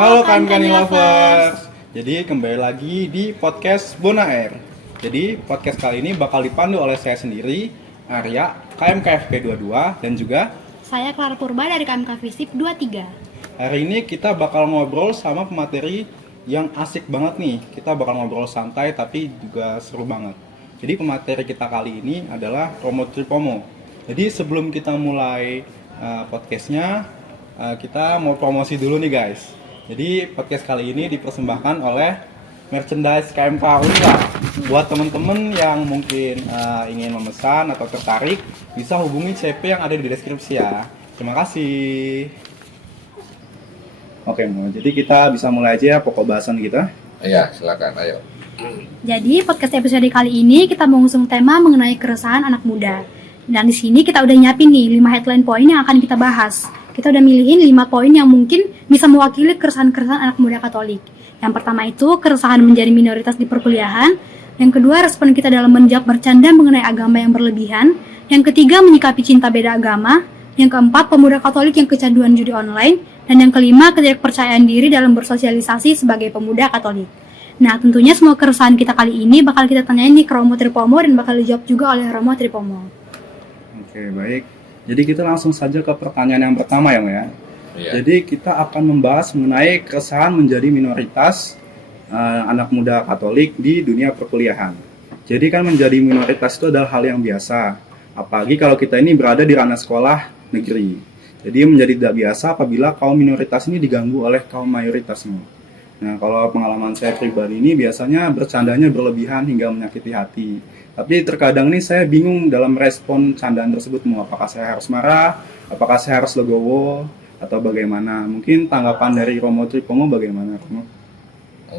Halo Kani Lovers. Jadi kembali lagi di podcast Bona Air. Jadi podcast kali ini bakal dipandu oleh saya sendiri, Arya, KMKFP 22 dan juga Saya Clara Purba dari KMK Visip 23. hari ini kita bakal ngobrol sama pemateri yang asik banget nih. Kita bakal ngobrol santai tapi juga seru banget. Jadi pemateri kita kali ini adalah Romo Tripomo. Jadi sebelum kita mulai podcastnya, kita mau promosi dulu nih guys. Jadi podcast kali ini dipersembahkan oleh merchandise KMK Unila. Buat teman-teman yang mungkin ingin memesan atau tertarik, bisa hubungi CP yang ada di deskripsi ya. Terima kasih. Oke, jadi kita bisa mulai aja ya pokok bahasan kita. Iya, silakan, ayo. Jadi podcast episode kali ini kita mengusung tema mengenai keresahan anak muda. Dan di sini kita udah nyiapin nih 5 headline point yang akan kita bahas. Kita udah milihin 5 poin yang mungkin bisa mewakili keresahan-keresahan anak muda Katolik. Yang pertama itu keresahan menjadi minoritas di perkuliahan. Yang kedua respon kita dalam menjawab bercanda mengenai agama yang berlebihan. Yang ketiga menyikapi cinta beda agama. Yang keempat pemuda Katolik yang kecanduan judi online. Dan yang kelima ketidakpercayaan diri dalam bersosialisasi sebagai pemuda Katolik. Nah tentunya semua keresahan kita kali ini bakal kita tanyain nih ke Romo Tripomo dan bakal dijawab juga oleh Romo Tripomo. Oke, baik. Jadi kita langsung saja ke pertanyaan yang pertama ya, Mbak. Iya. Jadi kita akan membahas mengenai keresahan menjadi minoritas anak muda Katolik di dunia perkuliahan. Jadi kan menjadi minoritas itu adalah hal yang biasa, apalagi kalau kita ini berada di ranah sekolah negeri. Jadi menjadi tidak biasa apabila kaum minoritas ini diganggu oleh kaum mayoritasnya. Nah, kalau pengalaman saya pribadi ini biasanya bercandanya berlebihan hingga menyakiti hati. Tapi terkadang ini saya bingung dalam respon candaan tersebut, apakah saya harus marah, apakah saya harus legowo, atau bagaimana. Mungkin tanggapan dari Romo Tripomo bagaimana, Romo?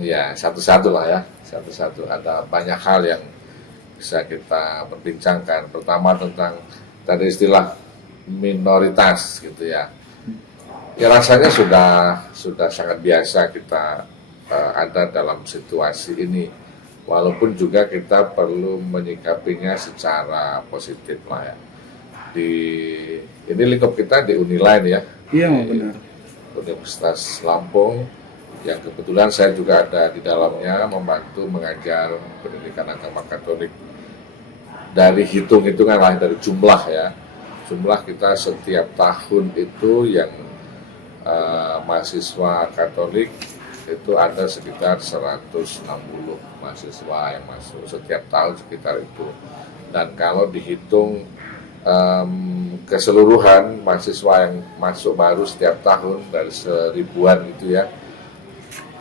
Ya, satu-satu lah ya, satu-satu. Ada banyak hal yang bisa kita perbincangkan. Pertama tentang tadi istilah minoritas gitu ya. Ya rasanya sudah sangat biasa kita ada dalam situasi ini. Walaupun juga kita perlu menyikapinya secara positif lah ya. Ini lingkup kita di Uniline ya. Iya, benar. Universitas Lampung yang kebetulan saya juga ada di dalamnya membantu mengajar pendidikan agama Katolik. Dari hitung-hitungan lah, dari jumlah ya. Jumlah kita setiap tahun itu yang mahasiswa Katolik itu ada sekitar 160 mahasiswa yang masuk setiap tahun sekitar itu. Dan kalau dihitung keseluruhan mahasiswa yang masuk baru setiap tahun dari 1000-an gitu ya,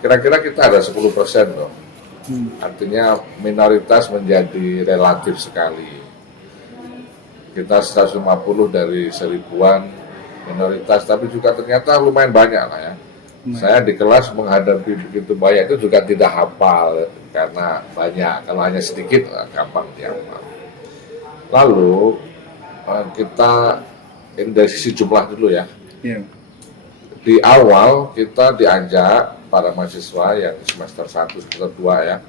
kira-kira kita ada 10% loh. Artinya minoritas menjadi relatif sekali. Kita 150 dari 1000-an minoritas, tapi juga ternyata lumayan banyak lah ya. Saya di kelas menghadapi begitu banyak itu juga tidak hafal karena banyak. Kalau hanya sedikit gampang dihafal. Lalu kita ini dari sisi jumlah dulu ya. Iya. Di awal kita diajak para mahasiswa yang semester 1, semester 2 ya,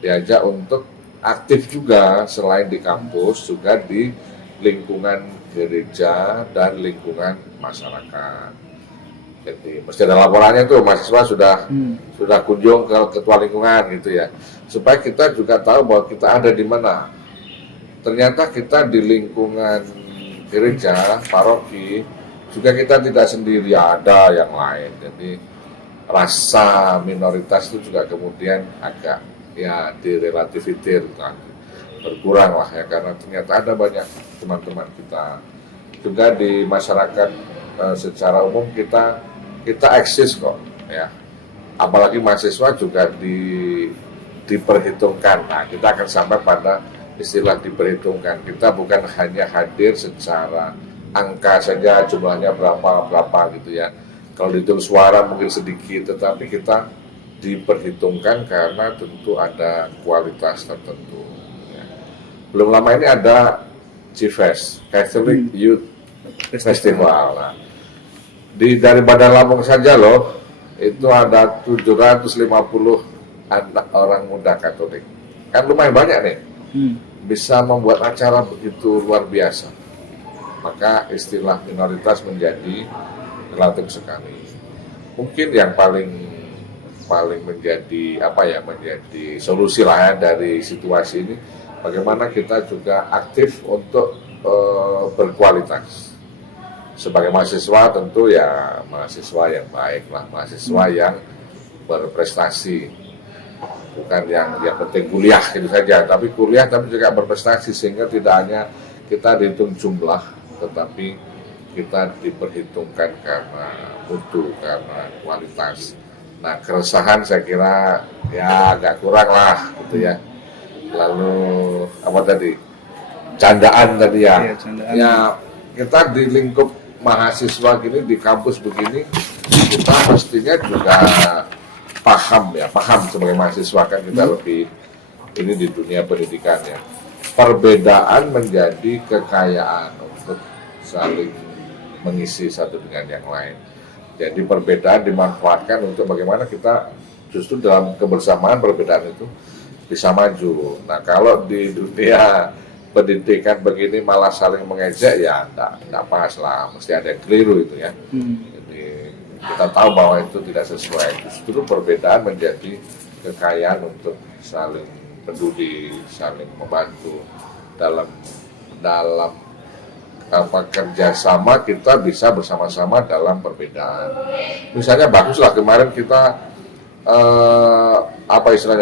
diajak untuk aktif juga selain di kampus juga di lingkungan gereja dan lingkungan masyarakat. Jadi mesti ada laporannya tuh, mahasiswa sudah kunjung ke ketua lingkungan gitu ya, supaya kita juga tahu bahwa kita ada di mana. Ternyata kita di lingkungan gereja, paroki, juga kita tidak sendiri, ada yang lain. Jadi rasa minoritas itu juga kemudian agak ya direlativitir, berkurang lah ya, karena ternyata ada banyak teman-teman kita juga di masyarakat. Secara umum kita eksis kok ya, apalagi mahasiswa juga diperhitungkan. Nah, kita akan sampai pada istilah diperhitungkan. Kita bukan hanya hadir secara angka saja, jumlahnya berapa gitu ya. Kalau dihitung suara mungkin sedikit, tetapi kita diperhitungkan karena tentu ada kualitas tertentu ya. Belum lama ini ada CFES, Catholic Youth Festival. Nah, dari Badan Lampung saja loh, itu ada 750 anak orang muda Katolik. Kan lumayan banyak nih, bisa membuat acara begitu luar biasa. Maka istilah minoritas menjadi relatif sekali. Mungkin yang paling paling menjadi menjadi solusi lah ya dari situasi ini. Bagaimana kita juga aktif untuk berkualitas. Sebagai mahasiswa tentu ya mahasiswa yang baik lah, mahasiswa yang berprestasi, bukan yang penting kuliah gitu saja, tapi kuliah tapi juga berprestasi, sehingga tidak hanya kita dihitung jumlah, tetapi kita diperhitungkan karena mutu, karena kualitas. Nah, keresahan saya kira ya agak kurang lah gitu ya. Lalu apa tadi? Candaan tadi ya. Iya, candaan. Ya, kita di lingkup mahasiswa gini, di kampus begini, kita mestinya juga paham sebagai mahasiswa kan kita lebih ini di dunia pendidikan ya. Perbedaan menjadi kekayaan untuk saling mengisi satu dengan yang lain. Jadi perbedaan dimanfaatkan untuk bagaimana kita justru dalam kebersamaan perbedaan itu bisa maju. Nah, kalau di dunia pendidikan begini malah saling mengejek ya enggak pas lah, mesti ada yang keliru itu ya. Jadi kita tahu bahwa itu tidak sesuai. Justru perbedaan menjadi kekayaan untuk saling peduli, saling membantu dalam kerjasama. Kita bisa bersama-sama dalam perbedaan. Misalnya baguslah kemarin kita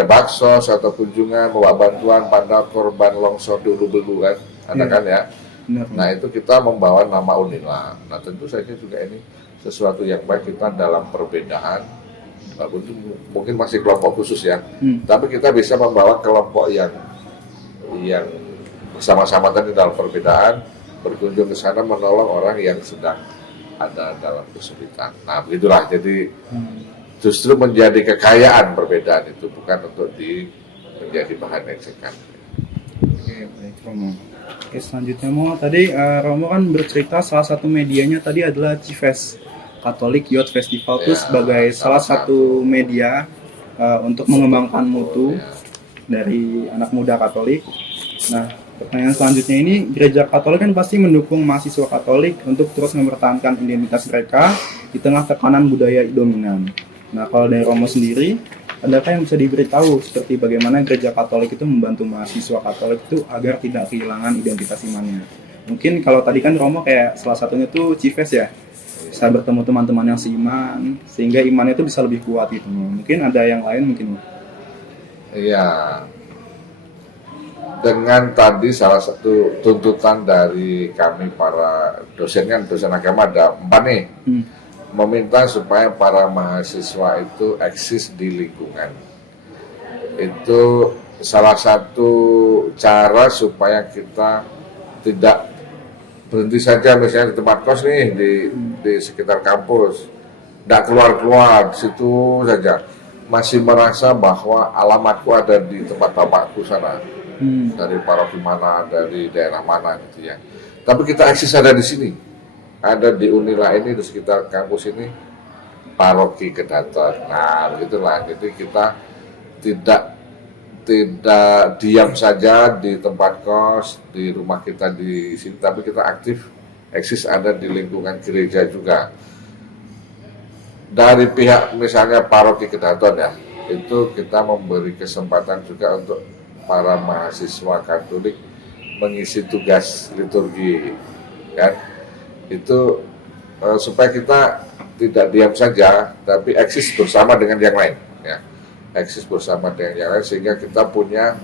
baksos atau kunjungan membawa bantuan pada korban longsor di Ulu kan, ada kan ya. Benar. Nah, itu kita membawa nama Unila. Nah, tentu saja juga ini sesuatu yang baik, kita dalam perbedaan. Mungkin masih kelompok khusus ya, tapi kita bisa membawa kelompok yang bersama-sama tadi dalam perbedaan, berkunjung ke sana menolong orang yang sedang ada dalam kesulitan. Nah, begitulah. Jadi justru menjadi kekayaan perbedaan itu, bukan untuk menjadi bahan ejekan. Oke, baik Romo. Oke, selanjutnya tadi Romo kan bercerita salah satu medianya tadi adalah CIFES, Catholic Youth Festival, itu sebagai salah satu media untuk mengembangkan mutu dari anak muda Katolik. Nah, pertanyaan selanjutnya ini, gereja Katolik kan pasti mendukung mahasiswa Katolik untuk terus mempertahankan identitas mereka di tengah tekanan budaya dominan. Nah, kalau dari Romo sendiri, adakah yang bisa diberitahu seperti bagaimana gereja Katolik itu membantu mahasiswa Katolik itu agar tidak kehilangan identitas imannya? Mungkin kalau tadi kan Romo kayak salah satunya tuh CIFES ya, bisa bertemu teman-teman yang seiman, sehingga imannya itu bisa lebih kuat gitu. Mungkin ada yang lain mungkin. Iya. Dengan tadi salah satu tuntutan dari kami para dosen agama ada 4 nih. Meminta supaya para mahasiswa itu eksis di lingkungan. Itu salah satu cara supaya kita tidak berhenti saja misalnya di tempat kos nih, di sekitar kampus, tidak keluar situ saja, masih merasa bahwa alamatku ada di tempat bapakku sana, dari paroki mana, dari daerah mana gitu ya. Tapi kita eksis ada di sini, ada di Unila ini, di sekitar kampus ini, paroki Kedaton. Nah, begitulah. Jadi kita tidak diam saja di tempat kos, di rumah kita di sini, tapi kita aktif, eksis ada di lingkungan gereja juga. Dari pihak misalnya paroki Kedaton ya, itu kita memberi kesempatan juga untuk para mahasiswa Katolik mengisi tugas liturgi, kan? Itu supaya kita tidak diam saja, tapi eksis bersama dengan yang lain, ya. Eksis bersama dengan yang lain, sehingga kita punya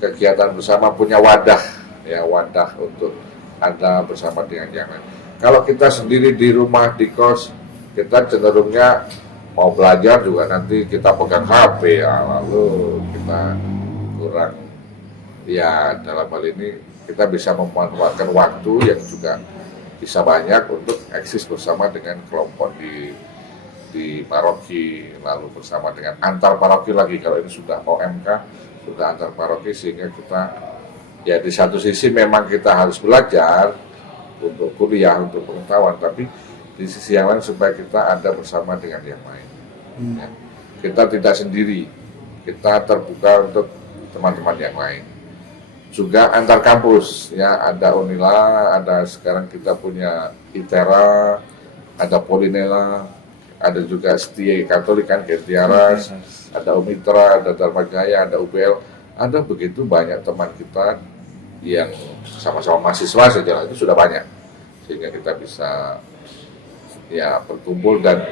kegiatan bersama, punya wadah, ya, wadah untuk ada bersama dengan yang lain. Kalau kita sendiri di rumah, di kos, kita cenderungnya mau belajar juga nanti kita pegang HP, ya, lalu kita kurang, ya, dalam hal ini kita bisa memanfaatkan waktu yang juga bisa banyak untuk eksis bersama dengan kelompok di paroki, lalu bersama dengan antar paroki lagi. Kalau ini sudah OMK, sudah antar paroki, sehingga kita, ya, di satu sisi memang kita harus belajar untuk kuliah, untuk pengetahuan, tapi di sisi yang lain supaya kita ada bersama dengan yang lain. Ya. Kita tidak sendiri, kita terbuka untuk teman-teman yang lain. Juga antar kampus, ya, ada Unila, ada sekarang kita punya ITERA, ada Polinela, ada juga Setia Katolik kan, Gentiaras, ada Umitra, ada Dharma Jaya, ada UPL, ada begitu banyak teman kita yang sama-sama mahasiswa saja lah, itu sudah banyak, sehingga kita bisa ya berkumpul dan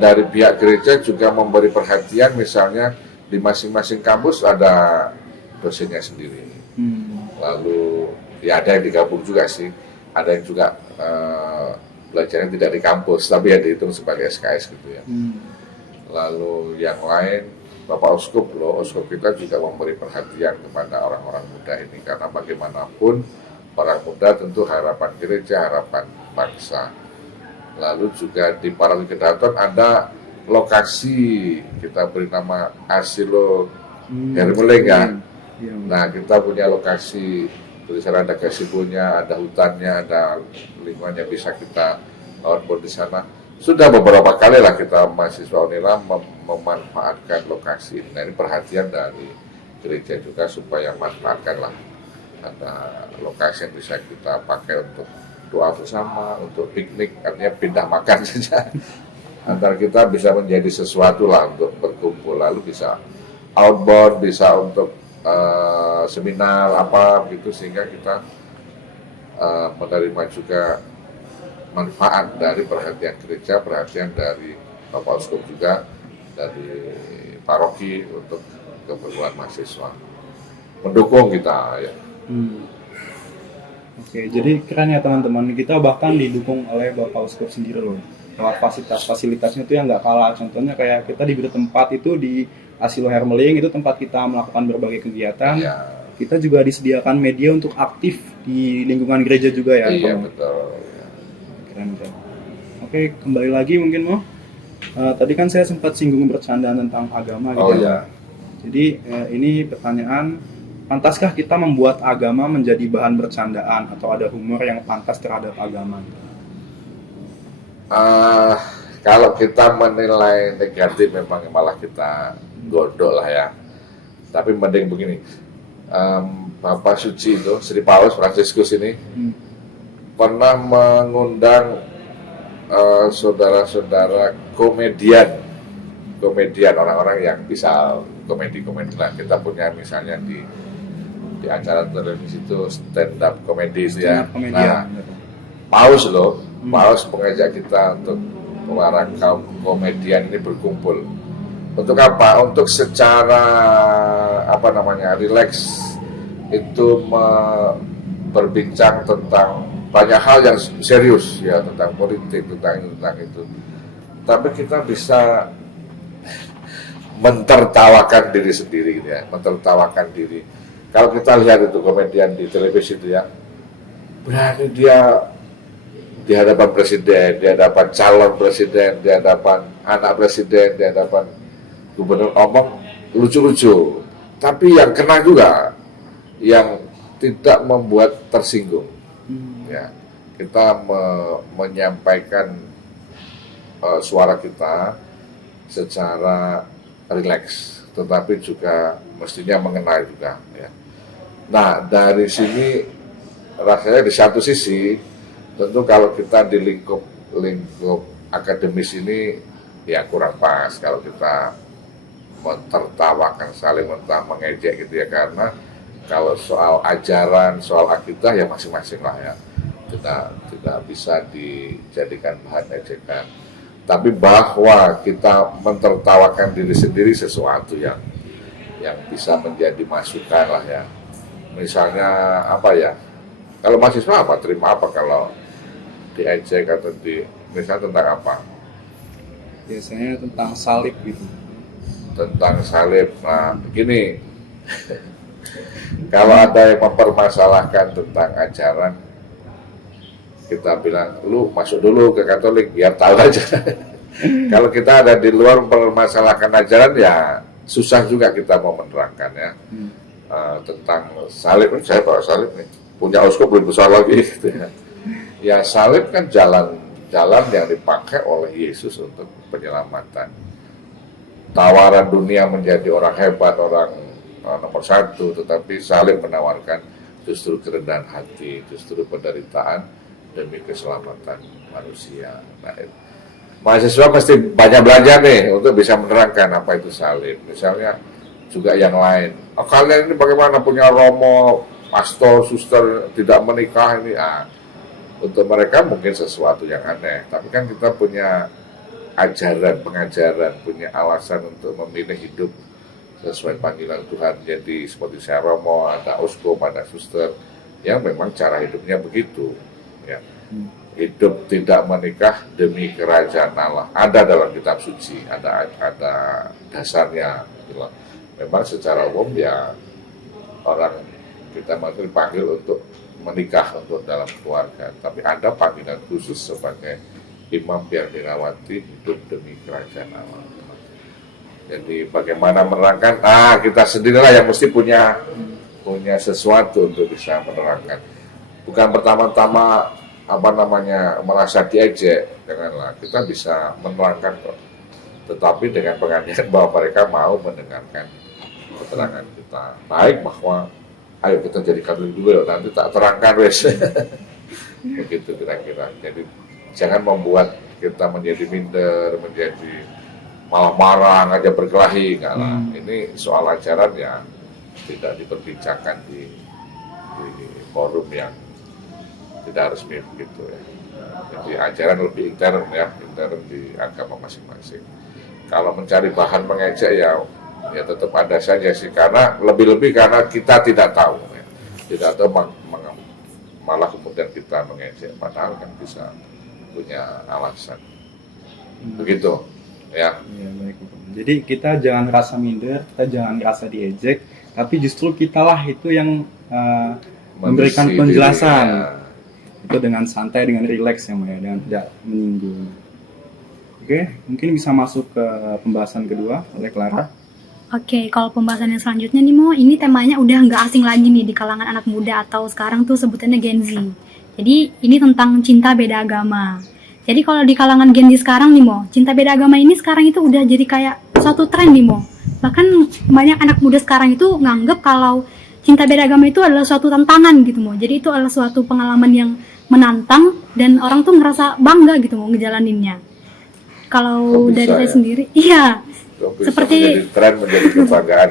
dari pihak gereja juga memberi perhatian, misalnya di masing-masing kampus ada dosennya sendiri. Lalu ya ada yang digabung juga sih, ada yang juga belajarnya tidak di kampus tapi ya dihitung sebagai SKS gitu ya. Lalu yang lain, Bapak Uskup Uskup kita juga memberi perhatian kepada orang-orang muda ini, karena bagaimanapun orang muda tentu harapan gereja, harapan bangsa. Lalu juga di Paroki Kedaton ada lokasi, kita beri nama Asilo Hermeling ya. Nah, kita punya lokasi, di sana ada gazebo-nya, ada hutannya, ada lingkungannya, bisa kita outbound di sana. Sudah beberapa kali lah kita mahasiswa Unila memanfaatkan lokasi ini. Nah, ini perhatian dari gereja juga supaya manfaatkanlah ada lokasi yang bisa kita pakai untuk doa bersama, untuk piknik, artinya pindah makan saja. Antara kita bisa menjadi sesuatu lah untuk berkumpul, lalu bisa outbound, bisa untuk seminar apa gitu, sehingga kita menerima juga manfaat dari perhatian gereja, perhatian dari Bapak Uskup juga, dari paroki untuk keperluan mahasiswa, mendukung kita ya. Oke, jadi keren ya teman-teman, kita bahkan didukung oleh Bapak Uskup sendiri loh. Lewat fasilitasnya itu yang nggak kalah. Contohnya kayak kita diberi tempat itu di Asilo Hermeling, itu tempat kita melakukan berbagai kegiatan. Ya. Kita juga disediakan media untuk aktif di lingkungan gereja juga ya. Iya betul. Keren. Oke, kembali lagi mungkin Mo. Tadi kan saya sempat singgung bercandaan tentang agama gitu ya. Jadi ini pertanyaan, pantaskah kita membuat agama menjadi bahan bercandaan atau ada humor yang pantas terhadap agama? Kalau kita menilai negatif memang malah kita godok lah ya. Tapi mending begini, Bapak Suci itu, Sri Paus Fransiskus ini pernah mengundang saudara-saudara komedian orang-orang yang bisa komedi lah. Kita punya misalnya di acara televisi itu stand up komedi ya. Nah, Paus Paus mengajak kita untuk para kaum komedian ini berkumpul. Untuk apa? Untuk secara rileks itu berbincang tentang banyak hal yang serius ya, tentang politik, tentang itu. Tapi kita bisa mentertawakan diri sendiri gitu ya, mentertawakan diri. Kalau kita lihat itu komedian di televisi itu ya, berarti dia di hadapan presiden, di hadapan calon presiden, di hadapan anak presiden, di hadapan gubernur omong lucu-lucu. Tapi yang kena juga, yang tidak membuat tersinggung. Ya, kita menyampaikan suara kita secara rileks, tetapi juga mestinya mengena juga. Ya. Nah, dari sini rasanya di satu sisi, tentu kalau kita di lingkup akademis ini ya kurang pas kalau kita mentertawakan, saling mengejek gitu ya, karena kalau soal ajaran, soal akidah ya masing-masing lah ya, tidak bisa dijadikan bahan ejekan. Tapi bahwa kita mentertawakan diri sendiri sesuatu yang bisa menjadi masukan lah ya. Misalnya apa ya? Kalau mahasiswa apa? Terima apa kalau diejek atau misalnya tentang apa? Biasanya tentang salib gitu. Tentang salib. Nah, begini. Kalau ada yang mempermasalahkan tentang ajaran, kita bilang, lu masuk dulu ke Katolik biar tahu aja. Kalau kita ada di luar mempermasalahkan ajaran, ya susah juga kita mau menerangkan ya. Tentang salib, saya bawa salib nih, punya uskup lebih besar lagi gitu ya. Ya salib kan jalan yang dipakai oleh Yesus untuk penyelamatan. Tawaran dunia menjadi orang hebat, orang nomor satu, tetapi salib menawarkan justru kerendahan hati, justru penderitaan demi keselamatan manusia. mahasiswa pasti banyak belajar nih untuk bisa menerangkan apa itu salib. Misalnya juga yang lain. Oh, kalian ini bagaimana punya romo, pastor, suster tidak menikah ini? Untuk mereka mungkin sesuatu yang aneh. Tapi kan kita punya ajaran, pengajaran, punya alasan untuk memilih hidup sesuai panggilan Tuhan. Jadi seperti saya romo, ada uskup, ada suster yang memang cara hidupnya begitu. Ya. Hidup tidak menikah demi kerajaan Allah. Ada dalam kitab suci, ada dasarnya. Gitu. Memang secara umum ya orang kita masih dipanggil untuk menikah untuk dalam keluarga. Tapi ada panggilan khusus sebagai imam yang dirawati hidup demi kerajaan Allah. Jadi bagaimana menerangkan? Kita sendirilah yang mesti punya sesuatu untuk bisa menerangkan. Bukan pertama-tama merasa diejek, janganlah. Kita bisa menerangkan kok. Tetapi dengan pengajaran bahwa mereka mau mendengarkan keterangan kita. Baik bahwa ayo kita jadi Katolik dulu, nanti tak terangkan wes. Begitu kira-kira. Jadi jangan membuat kita menjadi minder, menjadi malah marah, ngajak berkelahi, enggak lah. Ini soal ajaran ya tidak diperbincangkan di forum yang tidak resmi begitu ya. Jadi ajaran lebih intern ya, intern di agama masing-masing. Kalau mencari bahan mengejek ya tetap ada saja sih, karena lebih-lebih karena kita tidak tahu ya. Tidak tahu malah kemudian kita mengejek, padahal kan bisa punya alasan. Begitu. Ya. Ya, baik. Jadi kita jangan rasa minder, kita jangan rasa diejek, tapi justru kitalah itu yang memberikan penjelasan. Itu dengan santai, dengan rileks ya, dengan tidak menyinggung. Oke, mungkin bisa masuk ke pembahasan kedua oleh Clara. Oke, kalau pembahasan yang selanjutnya nih Mo, ini temanya udah nggak asing lagi nih di kalangan anak muda atau sekarang tuh sebutannya Gen Z. Jadi ini tentang cinta beda agama. Jadi kalau di kalangan Gen Z sekarang nih Mo, cinta beda agama ini sekarang itu udah jadi kayak suatu tren nih Mo. Bahkan banyak anak muda sekarang itu nganggep kalau cinta beda agama itu adalah suatu tantangan gitu Mo. Jadi itu adalah suatu pengalaman yang menantang dan orang tuh ngerasa bangga gitu Mo ngejalaninnya. Kalau dari saya sendiri, iya. Seperti tren menjadi kebanggaan.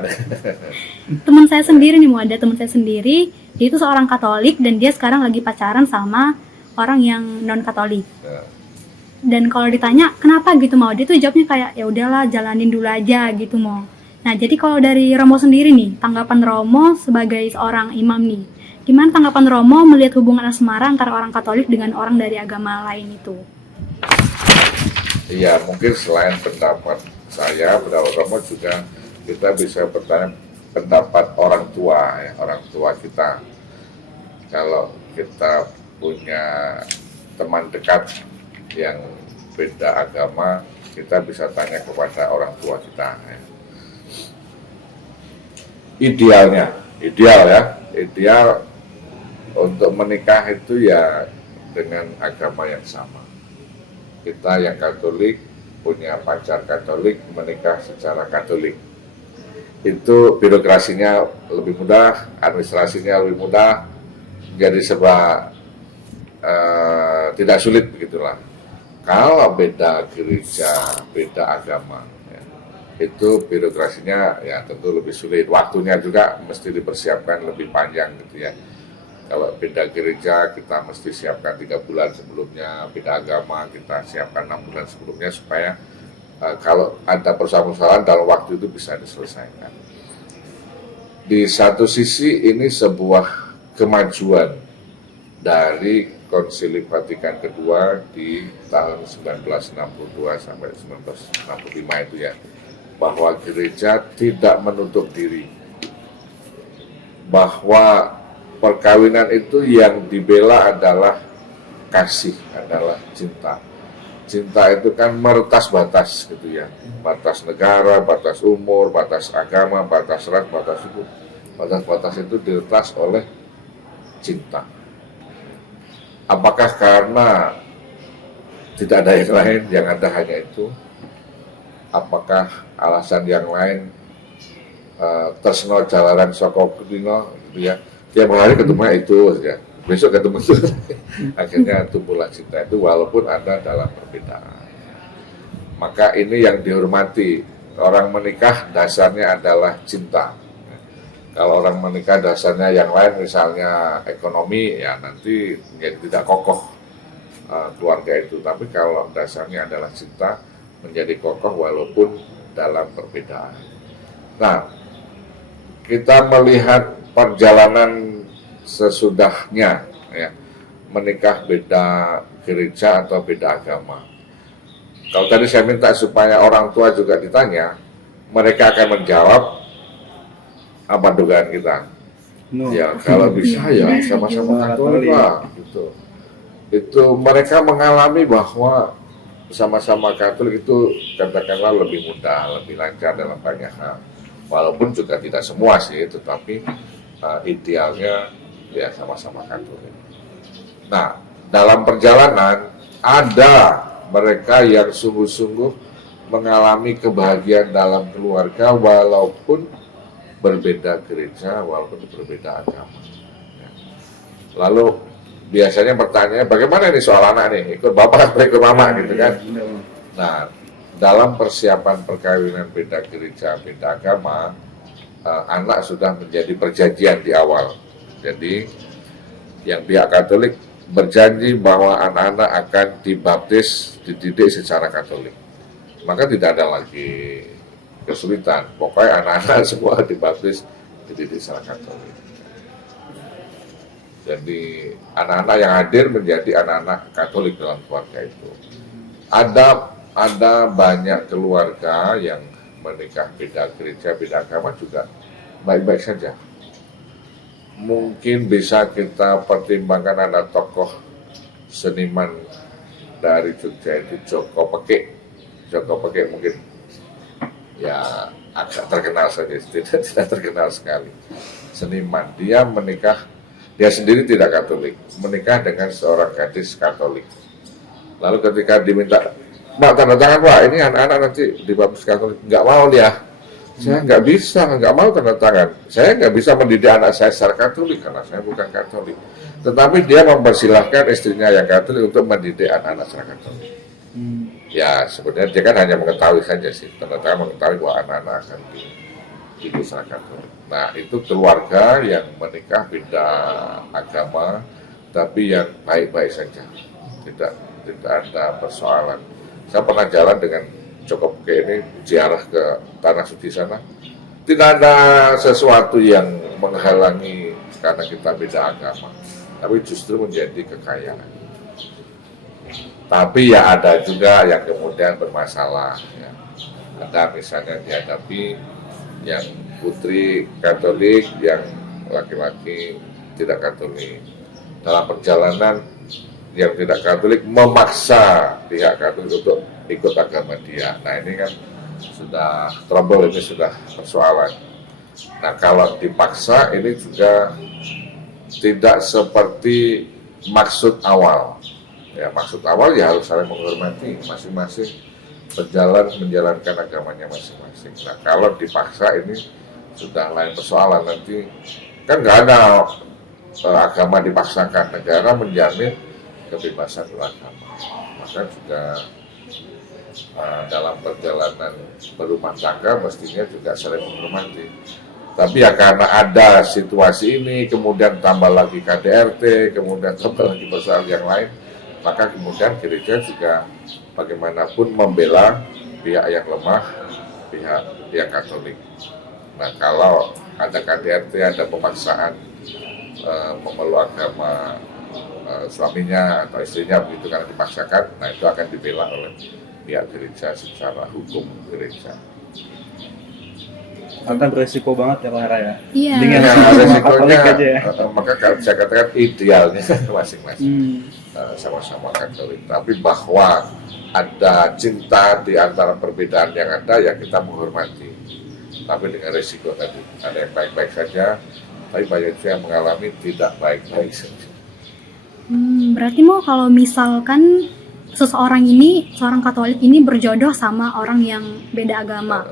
Teman saya sendiri nih Mo, ada teman saya sendiri, dia itu seorang Katolik dan dia sekarang lagi pacaran sama orang yang non Katolik. Dan kalau ditanya kenapa gitu Mo, dia tuh jawabnya kayak ya udahlah jalanin dulu aja gitu Mo. Nah jadi kalau dari Romo sendiri nih, tanggapan Romo sebagai seorang imam nih, gimana tanggapan Romo melihat hubungan asmara antara orang Katolik dengan orang dari agama lain itu? Iya, mungkin selain pendapat saya, pendapat Romo juga kita bisa bertanya pendapat orang tua ya, orang tua kita. Kalau kita punya teman dekat yang beda agama, kita bisa tanya kepada orang tua kita ya. Ideal untuk menikah itu ya dengan agama yang sama. Kita yang Katolik punya pacar Katolik, menikah secara Katolik. Itu birokrasinya lebih mudah, administrasinya lebih mudah, jadi serba tidak sulit begitulah. Kalau beda gereja, beda agama, ya, itu birokrasinya ya tentu lebih sulit. Waktunya juga mesti dipersiapkan lebih panjang gitu ya. Kalau beda gereja kita mesti siapkan 3 bulan sebelumnya, beda agama kita siapkan 6 bulan sebelumnya supaya kalau ada persoalan-persoalan dalam waktu itu bisa diselesaikan. Di satu sisi ini sebuah kemajuan dari Konsili Vatikan kedua di tahun 1962 sampai 1965 itu ya, bahwa gereja tidak menutup diri, bahwa perkawinan itu yang dibela adalah kasih, adalah cinta. Cinta itu kan meretas batas gitu ya, batas negara, batas umur, batas agama, batas ras, batas suku. Batas-batas itu diretas oleh cinta. Apakah karena tidak ada yang lain, yang ada hanya itu? Apakah alasan yang lain terseno jalanan soko kulino gitu ya? Tiap hari ketemu itu ya, besok ketemu itu. Akhirnya tumbuhlah cinta itu walaupun ada dalam perbedaan. maka ini yang dihormati. Orang menikah dasarnya adalah cinta. Kalau orang menikah dasarnya yang lain, misalnya ekonomi, ya nanti tidak kokoh keluarga itu. Tapi kalau dasarnya adalah cinta, menjadi kokoh walaupun dalam perbedaan. Nah, kita melihat perjalanan sesudahnya, ya, menikah beda gereja atau beda agama. Kalau tadi saya minta supaya orang tua juga ditanya, mereka akan menjawab apa dugaan kita. No. Ya kalau bisa ya sama-sama Katolik lah, gitu. Itu mereka mengalami bahwa sama-sama Katolik itu katakanlah lebih mudah, lebih lancar dalam banyak hal. Walaupun juga tidak semua sih, tetapi idealnya ya sama-sama Katolik. Nah, dalam perjalanan ada mereka yang sungguh-sungguh mengalami kebahagiaan dalam keluarga walaupun berbeda gereja, walaupun berbeda agama. Lalu biasanya pertanyaannya, bagaimana nih soal anak nih? Ikut bapak atau ikut mama gitu kan? Nah, dalam persiapan perkawinan beda gereja, beda agama, anak sudah menjadi perjanjian di awal. Jadi yang pihak Katolik berjanji bahwa anak-anak akan dibaptis, dididik secara Katolik. Maka tidak ada lagi kesulitan. Pokoknya anak-anak semua dibaptis, dididik secara Katolik. Jadi anak-anak yang hadir menjadi anak-anak Katolik dalam keluarga itu. Ada banyak keluarga yang menikah beda gereja, beda agama juga baik-baik saja. Mungkin bisa kita pertimbangkan ada tokoh seniman dari Jogja itu Joko Pekik. Joko Pekik mungkin ya agak terkenal saja, tidak terkenal sekali. Seniman, dia menikah, dia sendiri tidak Katolik, menikah dengan seorang gadis Katolik. Lalu ketika diminta, Mbak tanda tangan Pak, ini anak-anak nanti dibaptis Katolik, nggak mau dia. Saya nggak mau tanda tangan. Saya nggak bisa mendidik anak saya secara Katolik karena saya bukan Katolik. Tetapi dia mempersilahkan istrinya yang Katolik untuk mendidik anak-anak secara Katolik. Ya sebenarnya dia kan hanya mengetahui saja sih, tanda tangan mengetahui bahwa anak-anak akan dididik secara Katolik. Nah itu keluarga yang menikah beda agama, tapi yang baik-baik saja, tidak ada persoalan. Saya pernah jalan dengan Joko Pekik ini ziarah ke tanah suci sana, tidak ada sesuatu yang menghalangi karena kita beda agama, tapi justru menjadi kekayaan. Tapi ya ada juga yang kemudian bermasalah, ya. Ada misalnya dihadapi yang putri Katolik, yang laki-laki tidak Katolik. Dalam perjalanan yang tidak Katolik memaksa pihak Katolik untuk ikut agama dia. Nah ini kan sudah trouble, ini sudah persoalan. Nah kalau dipaksa ini juga tidak seperti maksud awal. Ya maksud awal ya harus saling menghormati, masing-masing menjalankan agamanya masing-masing. Nah kalau dipaksa ini sudah lain persoalan, nanti kan nggak ada agama dipaksakan, negara menjamin kebebasan beragama. Maka juga dalam perjalanan berumah tangga mestinya juga saling menghormati. Tapi ya karena ada situasi ini, kemudian tambah lagi KDRT, kemudian tambah lagi persoalan yang lain, maka kemudian gereja juga bagaimanapun membela pihak yang lemah, pihak yang Katolik. Nah kalau ada KDRT, ada pemaksaan memeluk agama suaminya atau istrinya begitu karena dipaksakan, nah itu akan dibela oleh pihak gereja secara hukum gereja. Akan beresiko banget ya Pak Hera ya. Iya. Dengan Resikonya aja ya. maka saya katakan idealnya masing-masing sama-sama Katolik. Tapi bahwa ada cinta di antara perbedaan yang ada, ya kita menghormati. Tapi dengan resiko tadi, ada yang baik-baik saja, tapi banyak yang mengalami tidak baik-baik saja. Berarti mau kalau misalkan seorang Katolik ini berjodoh sama orang yang beda agama,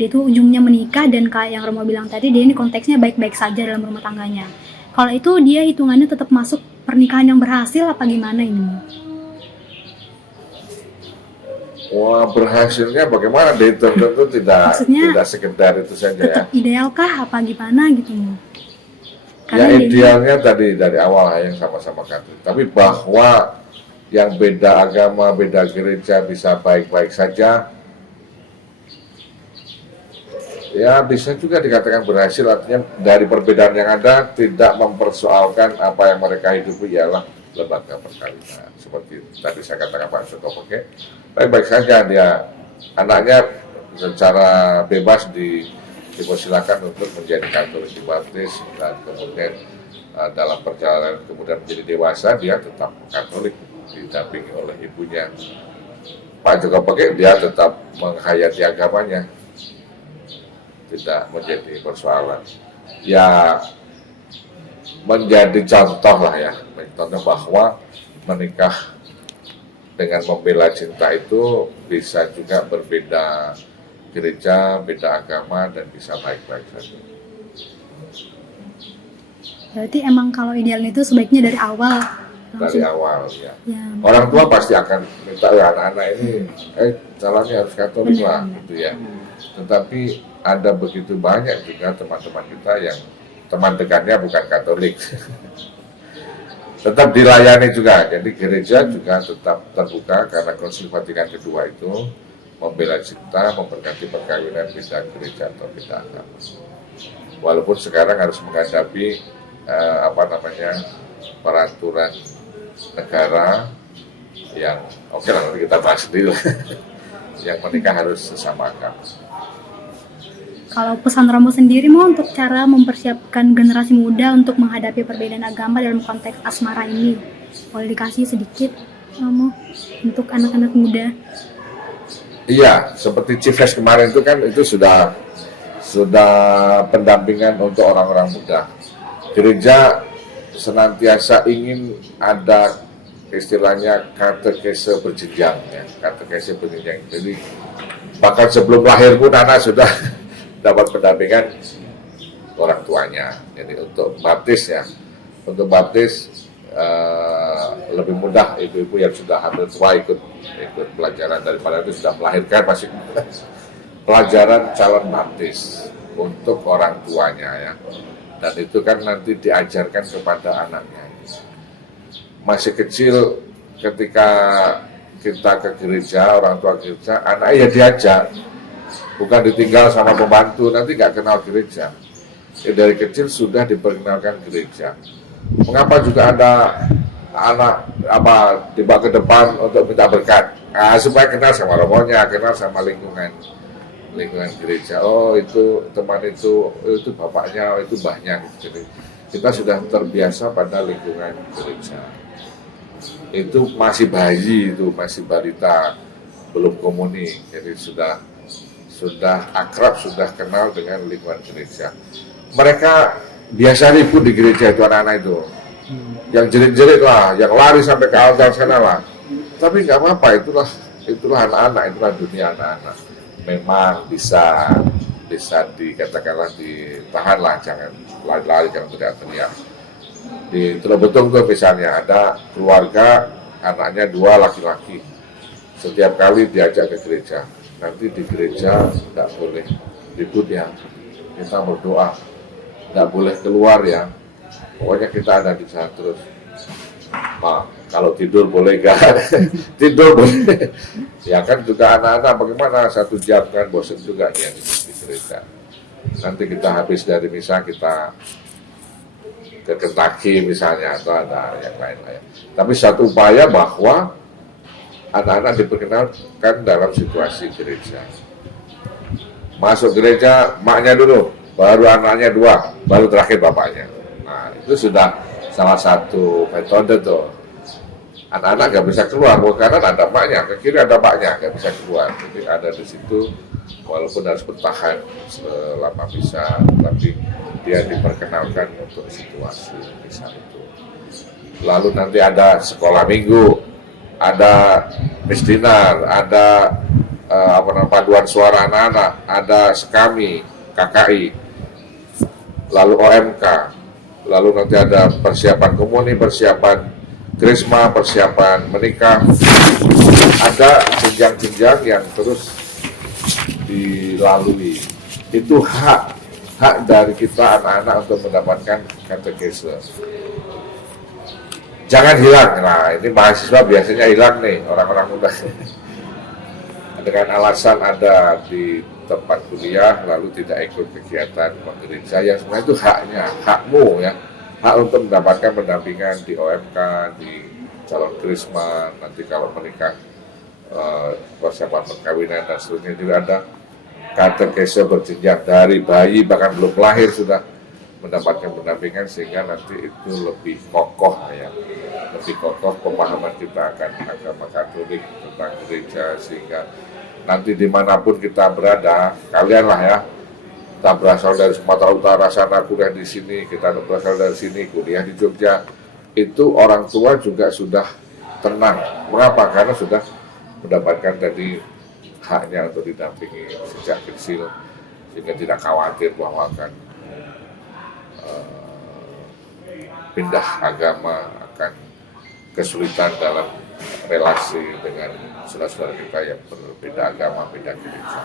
dia tuh ujungnya menikah dan kayak yang Romo bilang tadi, dia ini konteksnya baik-baik saja dalam rumah tangganya. Kalau itu dia hitungannya tetap masuk pernikahan yang berhasil apa gimana ini? Wah, berhasilnya bagaimana dihitung tentu Maksudnya, tidak sekedar itu saja ya. tetap idealkah apa gimana gitu? Ya Karena idealnya tadi dari awal yang sama-sama Katolik. Tapi bahwa yang beda agama, beda gereja bisa baik-baik saja, ya bisa juga dikatakan berhasil. Artinya dari perbedaan yang ada tidak mempersoalkan apa yang mereka hidupi ialah lembaga perkawinan. Seperti tadi saya katakan Pak Joko Oke, baik-baik saja dia anaknya secara bebas dipersilakan untuk menjadi Katolik dibaptis dan kemudian dalam perjalanan kemudian menjadi dewasa dia tetap Katolik didampingi oleh ibunya. Pak Joko Oke dia tetap menghayati agamanya, tidak menjadi persoalan. Ya menjadi contoh lah ya, contoh bahwa menikah dengan membela cinta itu bisa juga berbeda gereja, beda agama dan bisa baik-baik saja. berarti emang kalau idealnya itu sebaiknya dari awal. Dari awal ya. Ya, Orang tua pasti akan minta ya anak-anak ini, jalannya harus Katolik lah, gitu ya. Tetapi ada begitu banyak juga teman-teman kita yang teman dekatnya bukan Katolik. Tetap dilayani juga, jadi gereja juga tetap terbuka karena Konsil Vatikan II itu membela cinta, memberkati perkawinan beda gereja atau beda agama. Walaupun sekarang harus menghadapi peraturan negara yang oke lah nanti kita bahas sendiri yang menikah harus sesama agama. Kalau pesan Romo sendiri mau untuk cara mempersiapkan generasi muda untuk menghadapi perbedaan agama dalam konteks asmara ini, boleh dikasih sedikit Romo untuk anak-anak muda? Iya, seperti Cifres kemarin itu kan itu sudah pendampingan untuk orang-orang muda. Gereja senantiasa ingin ada istilahnya katekese berjenjang ya, katekese berjenjang. Jadi bahkan sebelum lahir pun anak sudah dapat pendampingan orang tuanya. Jadi untuk baptis ya, untuk baptis lebih mudah ibu-ibu yang sudah hamil tua ikut pelajaran daripada itu sudah melahirkan masih pelajaran calon baptis untuk orang tuanya ya. Dan itu kan nanti diajarkan kepada anaknya. Masih kecil ketika kita ke gereja, orang tua gereja, anaknya ya diajak. Bukan ditinggal sama pembantu, nanti nggak kenal gereja. Dari kecil sudah diperkenalkan gereja. Mengapa juga ada anak dibawa ke depan untuk minta berkat? Supaya kenal sama romonya, kenal sama lingkungan gereja. Oh itu teman itu bapaknya, itu mbahnya. Jadi kita sudah terbiasa pada lingkungan gereja. Itu masih bayi, itu masih balita, belum komuni, jadi sudah akrab, sudah kenal dengan lingkungan gereja. Mereka biasa ribut di gereja itu anak-anak itu, yang jerit-jerit lah, yang lari sampai ke altar sana lah. Tapi nggak apa-apa, itulah anak-anak, itulah dunia anak-anak. Memang bisa dikatakanlah ditahan lah, jangan lari-lari, jangan teriak-teriak. Di Teluk Betung tuh misalnya ada keluarga anaknya 2 laki-laki, setiap kali diajak ke gereja. Nanti di gereja tidak boleh ribut ya, kita berdoa, tidak boleh keluar ya, pokoknya kita ada di sana terus. Kalau tidur boleh gak? Tidur boleh. Ya kan juga anak-anak bagaimana 1 jam kan bosan juga ya di gereja. Nanti kita habis dari misa kita ke Kentucky misalnya atau ada yang lain-lain. Tapi satu upaya bahwa anak-anak diperkenalkan dalam situasi gereja. Masuk gereja, maknya dulu, baru anaknya 2, baru terakhir bapaknya. Nah, itu sudah salah satu metode tuh. Anak-anak nggak bisa keluar, karena ada maknya, ke kiri ada maknya, nggak bisa keluar. Jadi ada di situ, walaupun harus bertahan selama bisa, tapi dia diperkenalkan untuk situasi bisa itu. Lalu nanti ada sekolah minggu, ada misdinar, ada paduan suara anak-anak, ada sekami, KKI, lalu OMK, lalu nanti ada persiapan komuni, persiapan krisma, persiapan menikah, ada jenjang-jenjang yang terus dilalui. Itu hak dari kita anak-anak untuk mendapatkan katekese. Jangan hilang. Nah, ini mahasiswa biasanya hilang nih, orang-orang muda. Dengan alasan ada di tempat kuliah lalu tidak ikut kegiatan gereja yang sebenarnya itu haknya, hakmu ya. Hak untuk mendapatkan pendampingan di OMK, di calon krisma, nanti kalau menikah, persiapan perkawinan dan seterusnya juga ada katekese berjenjang dari bayi bahkan belum lahir sudah mendapatkan pendampingan sehingga nanti itu lebih kokoh ya, lebih kokoh pemahaman kita akan agama Katolik tentang gereja sehingga nanti dimanapun kita berada, kalian lah ya, kita berasal dari Sumatera Utara sana kuliah di sini, kita berasal dari sini kuliah di Jogja, itu orang tua juga sudah tenang. Mengapa? Karena sudah mendapatkan tadi haknya untuk didampingi sejak kecil sehingga tidak khawatir bahwa akan pindah agama, akan kesulitan dalam relasi dengan saudara-saudara kita yang berbeda agama, beda gereja.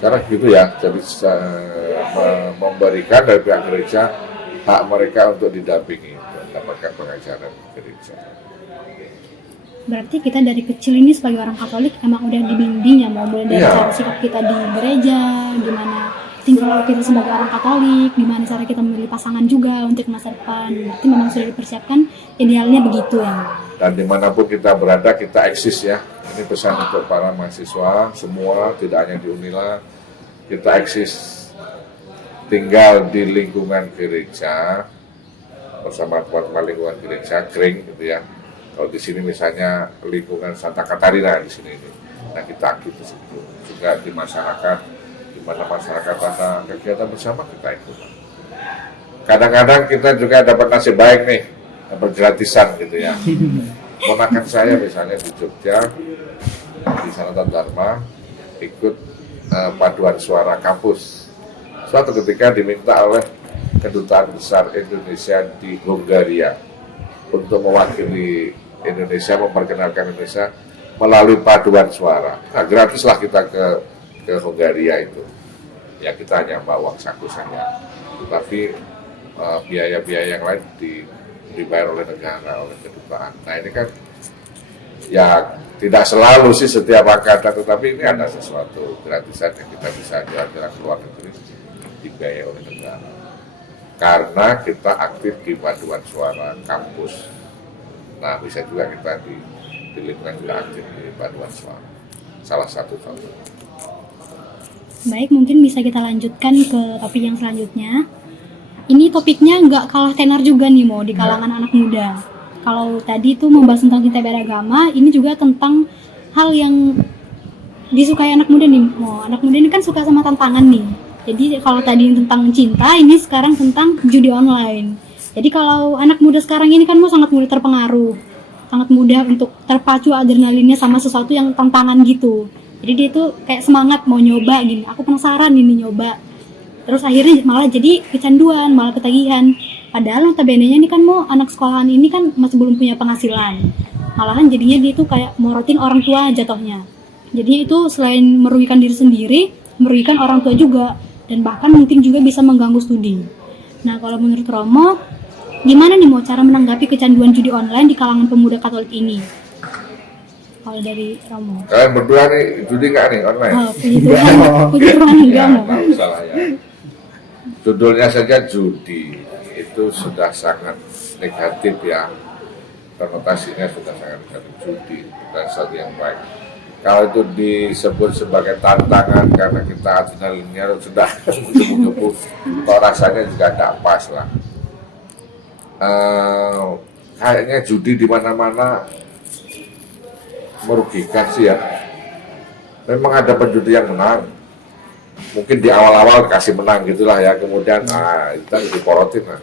Sekarang gitu ya, jadi memberikan dari pihak gereja hak mereka untuk didampingi, mendapatkan pengajaran gereja. Berarti kita dari kecil ini sebagai orang Katolik emang udah dibimbing ya, mau mulai dari cara sikap kita di gereja, gimana tingkah laku kita sebagai orang Katolik, gimana cara kita memilih pasangan juga untuk masa depan. Berarti memang sudah dipersiapkan idealnya begitu ya. Dan dimanapun kita berada kita eksis ya. Ini pesan untuk para mahasiswa semua, tidak hanya di Unila, kita eksis tinggal di lingkungan gereja bersama teman-teman lingkungan gereja kering gitu ya. Kalau di sini misalnya lingkungan Santa Katarina di sini ini, nah kita aktif di situ. Juga di masyarakat, di mana masyarakat ada kegiatan bersama kita ikut. Kadang-kadang kita juga dapat nasib baik nih, dapat gratisan gitu ya. Ponakan saya misalnya di Jogja, di Sanatan Dharma, ikut paduan suara kampus. Suatu ketika diminta oleh Kedutaan Besar Indonesia di Hongaria untuk mewakili Indonesia, memperkenalkan Indonesia melalui paduan suara. Nah, gratislah kita ke Hongaria itu. Ya kita hanya bawa uang saku saja. Tapi biaya-biaya yang lain dibayar oleh negara, oleh kedutaan. Nah ini kan ya tidak selalu sih setiap angkatan, tetapi ini ada sesuatu gratisan yang kita bisa jalan-jalan ke luar negeri dibiayai oleh negara. Karena kita aktif di paduan suara kampus. Nah bisa juga kita di lingkungan juga aktif di paduan suara. Salah satu contoh. Baik, mungkin bisa kita lanjutkan ke topik yang selanjutnya. Ini topiknya nggak kalah tenar juga nih Mo, di kalangan anak muda. Kalau tadi itu membahas tentang cinta beragama, ini juga tentang hal yang disukai anak muda nih Mo. Anak muda ini kan suka sama tantangan nih. Jadi kalau tadi tentang cinta, ini sekarang tentang judi online. Jadi kalau anak muda sekarang ini kan Mo sangat mudah terpengaruh, sangat mudah untuk terpacu adrenalinnya sama sesuatu yang tantangan gitu. Jadi dia tuh kayak semangat mau nyoba gini, aku penasaran ini nyoba. Terus akhirnya malah jadi kecanduan, malah ketagihan. Padahal notabene-nya ini kan Mo, anak sekolahan ini kan masih belum punya penghasilan. Malahan jadinya dia tuh kayak morotin orang tua jatuhnya. Jadi itu selain merugikan diri sendiri, merugikan orang tua juga. Dan bahkan mungkin juga bisa mengganggu studi. Nah kalau menurut Romo, gimana nih Mo cara menanggapi kecanduan judi online di kalangan pemuda Katolik ini? Kalau dari Romo. Kalian berdua nih judi nggak nih online? Oh, puji Tuhan enggak Mo. Nggak usah lah ya. Judulnya saja judi itu sudah sangat negatif ya, konotasinya sudah sangat negatif. Judi bukan sesuatu yang baik. Kalau itu disebut sebagai tantangan karena kita adrenalinnya sudah gebu-gebu, kok rasanya juga tidak pas lah. Kayaknya judi di mana-mana merugikan sih ya. Memang ada penjudi yang menang, mungkin di awal-awal kasih menang gitulah ya, kemudian kita diporotin lah,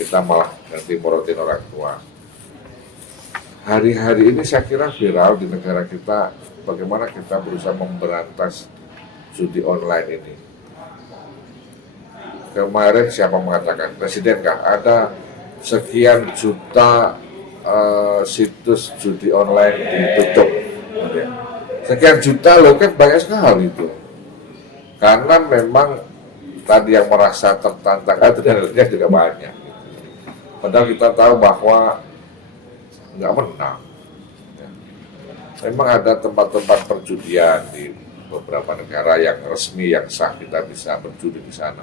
kita malah nanti morotin orang tua. Hari-hari ini saya kira viral di negara kita bagaimana kita berusaha memberantas judi online ini. Kemarin siapa mengatakan, Presiden kah, ada sekian juta situs judi online ditutup. Sekian juta loh kan banyak sekali itu. Karena memang tadi yang merasa tertantang, adrenalinnya juga banyak. Padahal kita tahu bahwa nggak menang. Ya. Memang ada tempat-tempat perjudian di beberapa negara yang resmi, yang sah, kita bisa berjudi di sana.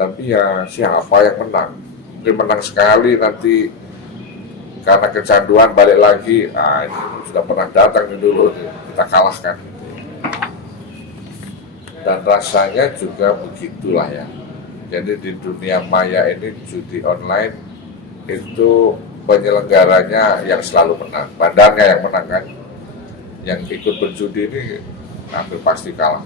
Tapi ya siapa yang menang? Mungkin menang sekali, nanti karena kecanduan balik lagi, ini sudah pernah datang dulu, kita kalahkan. Dan rasanya juga begitulah ya. Jadi di dunia maya ini judi online itu penyelenggaranya yang selalu menang, bandarnya yang menang kan. Yang ikut berjudi ini hampir pasti kalah.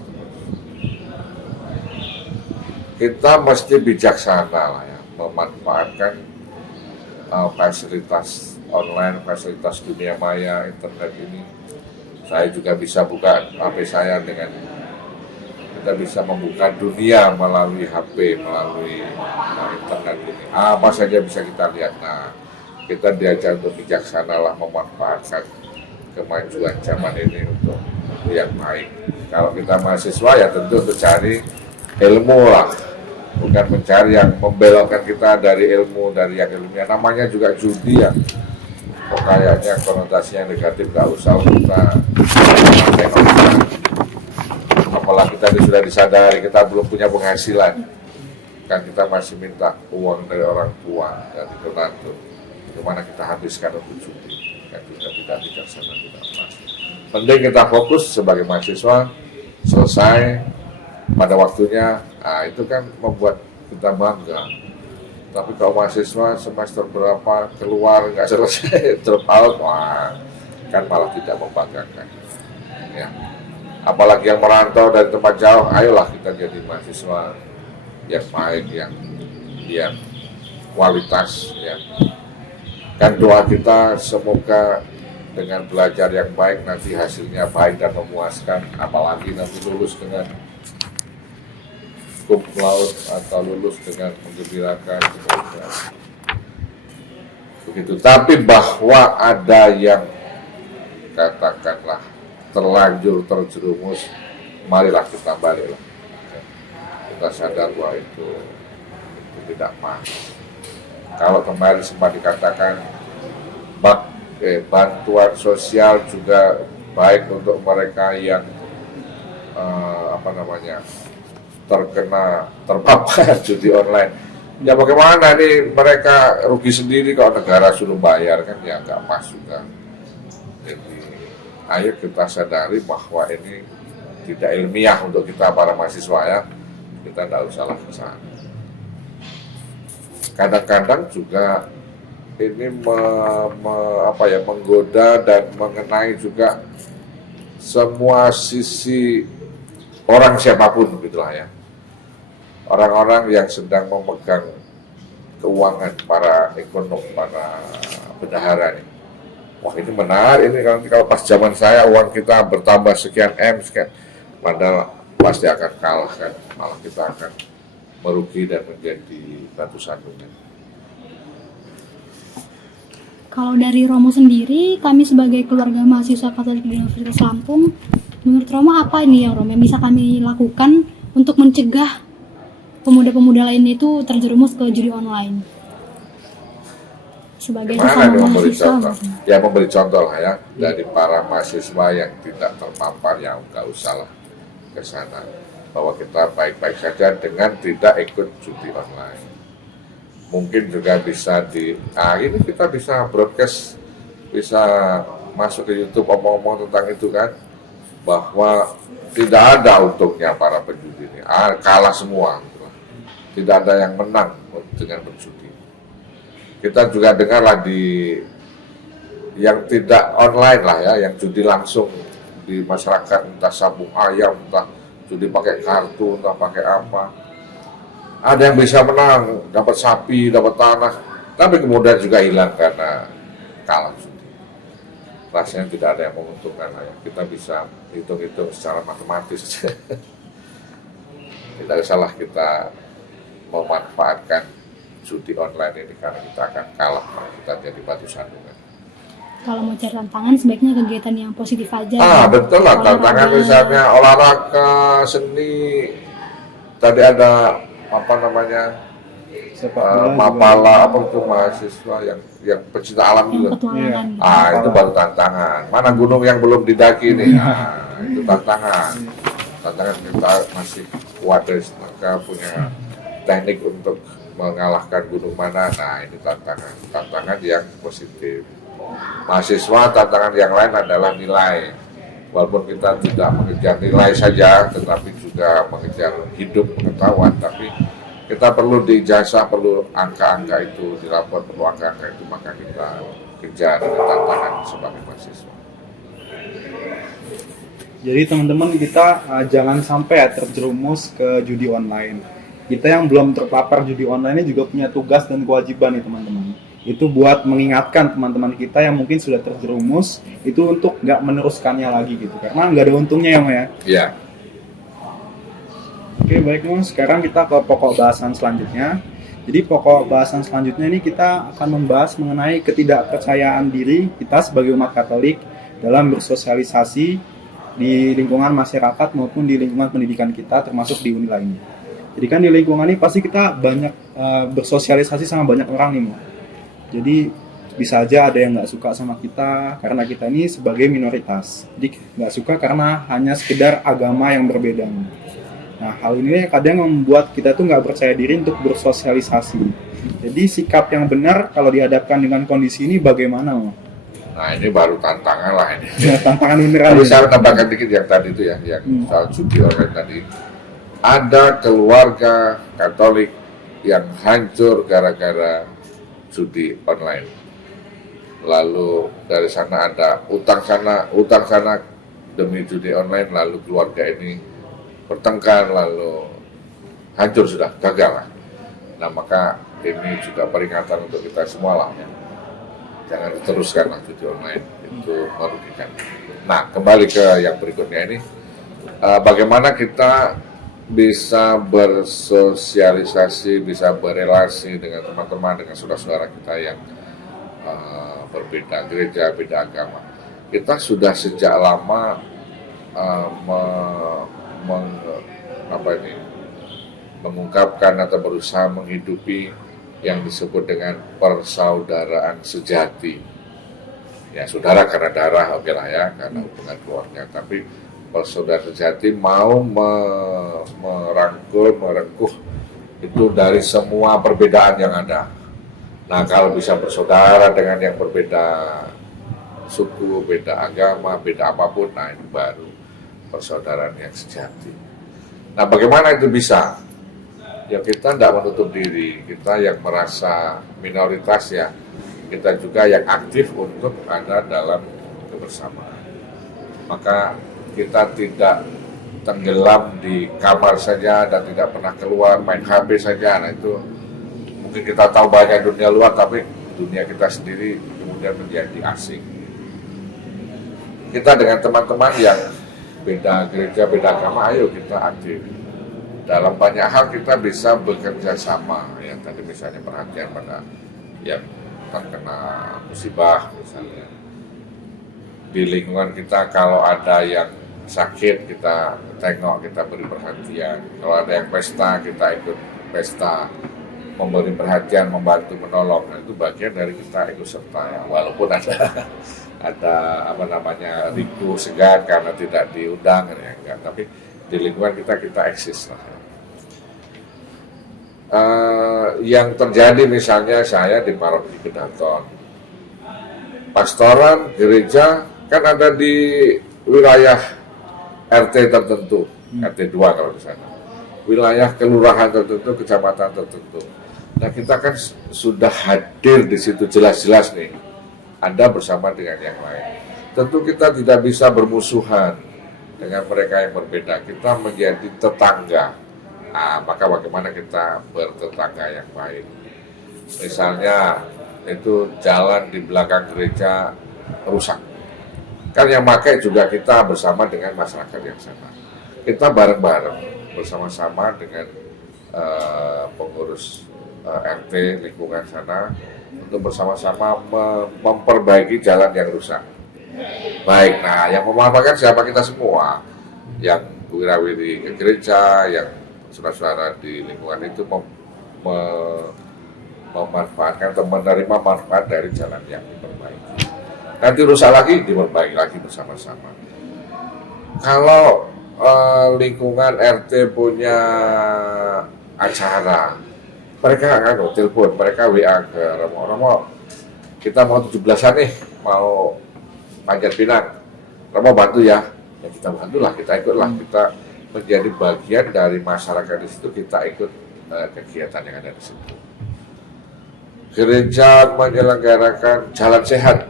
Kita mesti bijaksana lah ya, memanfaatkan fasilitas online, fasilitas dunia maya, internet ini. Saya juga bisa buka HP saya dengan, kita bisa membuka dunia melalui HP, melalui internet ini. Apa saja bisa kita lihat. Nah, kita diajar untuk bijaksana lah memanfaatkan kemajuan zaman ini untuk yang baik. Kalau kita mahasiswa ya tentu untuk cari ilmu lah, bukan mencari yang membelokkan kita dari ilmu, dari yang ilmiah. Namanya juga judi ya, kok kayaknya konotasinya negatif, gak usah kita tengok. Apalagi tadi sudah disadari kita belum punya penghasilan, kan kita masih minta uang dari orang tua, dari donatur. Bagaimana kita habiskan untuk judi, kan juga tidak bijaksana, tidak pas. Penting kita fokus sebagai mahasiswa, selesai pada waktunya, itu kan membuat kita bangga. Tapi kalau mahasiswa semester berapa keluar nggak selesai, drop out, kan malah tidak membanggakan. Ya. Apalagi yang merantau dari tempat jauh, ayolah kita jadi mahasiswa yang baik, yang kualitas. Ya. Kan doa kita semoga dengan belajar yang baik nanti hasilnya baik dan memuaskan, apalagi nanti lulus dengan cum laude atau lulus dengan menggembirakan. Begitu. Tapi bahwa ada yang katakanlah terlanjur terjerumus, marilah kita baliklah. Kita sadar bahwa itu tidak pas. Kalau kemarin sempat dikatakan bantuan sosial juga baik untuk mereka yang terpapar judi online. Ya bagaimana nih, mereka rugi sendiri kalau negara suruh bayar, kan ya nggak pas juga. Jadi ayo kita sadari bahwa ini tidak ilmiah untuk kita para mahasiswa ya. Kita tidak usah lah ke sana. Kadang-kadang juga ini menggoda dan mengenai juga semua sisi orang siapapun gitulah ya. Orang-orang yang sedang memegang keuangan, para ekonom, para bendahara nih. Wah ini menarik, ini kalau pas zaman saya uang kita bertambah sekian M, sekian, padahal pasti akan kalah kan, malah kita akan merugi dan menjadi batu sandungan. Kalau dari Romo sendiri, kami sebagai keluarga mahasiswa Katolik di Universitas Lampung, menurut Romo apa ini yang Romo yang bisa kami lakukan untuk mencegah pemuda-pemuda lain itu terjerumus ke judi online? Sebagai sesama mahasiswa. Ya memberi contoh lah ya, dari para mahasiswa yang tidak terpapar, yang nggak usah lah ke sana. Bahwa kita baik-baik saja dengan tidak ikut judi online. Mungkin juga bisa ini kita bisa broadcast, bisa masuk ke YouTube omong-omong tentang itu kan, bahwa tidak ada untungnya para penjudi ini, kalah semua, tidak ada yang menang dengan berjudi. Kita juga dengarlah di yang tidak online lah ya, yang judi langsung di masyarakat, entah sabung ayam, entah judi pakai kartu, entah pakai apa. Ada yang bisa menang, dapat sapi, dapat tanah, tapi kemudian juga hilang karena kalah judi. Rasanya tidak ada yang menguntungkan lah ya. Kita bisa hitung-hitung secara matematis. Tidak salah kita memanfaatkan judi online ini karena kita akan kalah, kita jadi batu sandungan. Kalau mau cari tantangan sebaiknya kegiatan yang positif aja. Betul lah, tantangan Olahraga. misalnya olahraga, seni, tadi ada apa namanya, Sepak bola juga. mapala apa itu mahasiswa yang pecinta alam Yang juga. petualangan. Itu baru tantangan. Mana gunung yang belum didaki nih? Itu tantangan. Tantangan kita masih kuat dari mereka punya teknik untuk mengalahkan gunung mana. Nah, ini tantangan. Tantangan yang positif. Mahasiswa tantangan yang lain adalah nilai. Walaupun kita tidak mengejar nilai saja, tetapi juga mengejar hidup pengetahuan. Tapi kita perlu dijasa, perlu angka-angka itu, dilapor perlu angka-angka itu, maka kita kejar tantangan sebagai mahasiswa. Jadi teman-teman kita jangan sampai terjerumus ke judi online. Kita yang belum terpapar judi online ini juga punya tugas dan kewajiban nih teman-teman. Itu buat mengingatkan teman-teman kita yang mungkin sudah terjerumus itu untuk nggak meneruskannya lagi gitu. Karena nggak ada untungnya ya, Mas ya. Iya. Oke, baik Mas. Sekarang kita ke pokok bahasan selanjutnya. Jadi pokok bahasan selanjutnya ini kita akan membahas mengenai ketidakpercayaan diri kita sebagai umat Katolik dalam bersosialisasi di lingkungan masyarakat maupun di lingkungan pendidikan kita, termasuk di Uni lainnya. Jadi kan di lingkungan ini pasti kita banyak bersosialisasi sama banyak orang nih, Mas. Jadi bisa aja ada yang nggak suka sama kita karena kita ini sebagai minoritas. Jadi nggak suka karena hanya sekedar agama yang berbeda. Nah, hal ini kadang membuat kita tuh nggak percaya diri untuk bersosialisasi. Jadi sikap yang benar kalau dihadapkan dengan kondisi ini bagaimana, Mas? Nah, ini baru tantangan lah ini. Ya, tantangan beneran. Tapi saya tambahkan dikit yang tadi itu ya, yang soal judi online tadi. Ada keluarga Katolik yang hancur gara-gara judi online. Lalu dari sana ada utang sana demi judi online, lalu keluarga ini bertengkar, lalu hancur sudah, gagal lah. Nah, maka ini juga peringatan untuk kita semua lah ya. Jangan diteruskan lah judi online, itu merugikan. Nah, kembali ke yang berikutnya ini, bagaimana kita bisa bersosialisasi, bisa berelasi dengan teman-teman, dengan saudara-saudara kita yang berbeda gereja, beda agama. Kita sudah sejak lama mengungkapkan atau berusaha menghidupi yang disebut dengan persaudaraan sejati. Ya, saudara karena darah, oke lah ya, karena hubungan keluarga. Tapi persaudaraan sejati mau merengkuh itu dari semua perbedaan yang ada. Nah, kalau bisa bersaudara dengan yang berbeda suku, beda agama, beda apapun, nah itu baru persaudaraan yang sejati. Nah, bagaimana itu bisa? Ya, kita tidak menutup diri, kita yang merasa minoritas ya, kita juga yang aktif untuk ada dalam kebersamaan. Maka kita tidak tenggelam di kamar saja dan tidak pernah keluar, main HP saja. Nah, itu mungkin kita tahu banyak dunia luar, tapi dunia kita sendiri kemudian menjadi asing. Kita dengan teman-teman yang beda gereja, beda agama, ayo kita aktif. Dalam banyak hal kita bisa bekerja sama, ya tadi misalnya perhatian pada yang terkena musibah misalnya. Di lingkungan kita kalau ada yang sakit kita tengok, kita beri perhatian. Kalau ada yang pesta kita ikut pesta, memberi perhatian, membantu, menolong. Nah, itu bagian dari kita ikut serta ya. Walaupun ada riku segan karena tidak diundang ya enggak, tapi di lingkungan kita eksis lah. Yang terjadi misalnya saya di paroki Kedaton, pastoran gereja kan ada di wilayah RT tertentu, RT 2 kalau di sana, wilayah kelurahan tertentu, kecamatan tertentu. Nah, kita kan sudah hadir di situ jelas-jelas nih, Anda bersama dengan yang lain. Tentu kita tidak bisa bermusuhan dengan mereka yang berbeda, kita menjadi tetangga. Nah, maka bagaimana kita bertetangga yang baik? Misalnya itu jalan di belakang gereja rusak, kan yang pakai juga kita bersama dengan masyarakat yang sana. Kita bareng-bareng bersama-sama dengan pengurus RT lingkungan sana, untuk bersama-sama memperbaiki jalan yang rusak. Baik, nah yang memanfaatkan siapa? Kita semua, yang wira-wiri ke gereja, yang saudara-saudara di lingkungan itu memanfaatkan atau menerima manfaat dari jalan yang diperbaiki. Nanti rusak lagi, diperbaiki lagi bersama-sama. Kalau lingkungan RT punya acara, mereka kan telepon, mereka WA ke Romo, kita mau 17-an nih, mau panjat pinang, Romo bantu ya. Ya kita bantulah, kita ikutlah, kita menjadi bagian dari masyarakat di situ, kita ikut kegiatan yang ada di situ. Gereja menyelenggarakan jalan sehat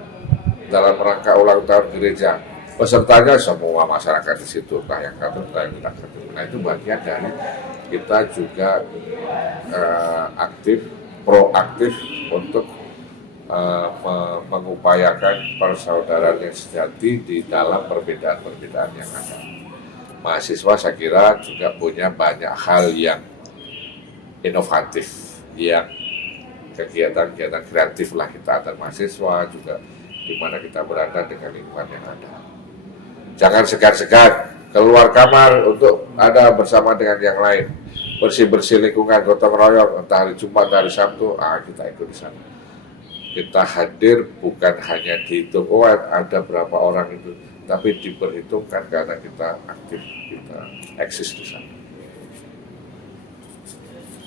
dalam rangka ulang tahun gereja. Pesertanya semua masyarakat di situ, entah yang Katolik, entah yang tidak Katolik. Nah itu bagian dari kita juga proaktif untuk mengupayakan persaudaraan yang sejati di dalam perbedaan-perbedaan yang ada. Mahasiswa saya kira juga punya banyak hal yang inovatif, yang kegiatan-kegiatan kreatif lah kita antar mahasiswa juga, di mana kita berada dengan lingkungan yang ada. Jangan segan-segan keluar kamar untuk ada bersama dengan yang lain, bersih-bersih lingkungan, gotong royong, entah hari Jumat, hari Sabtu, kita ikut di sana. Kita hadir bukan hanya dihitung, ada berapa orang itu, tapi diperhitungkan karena kita aktif, kita eksis di sana.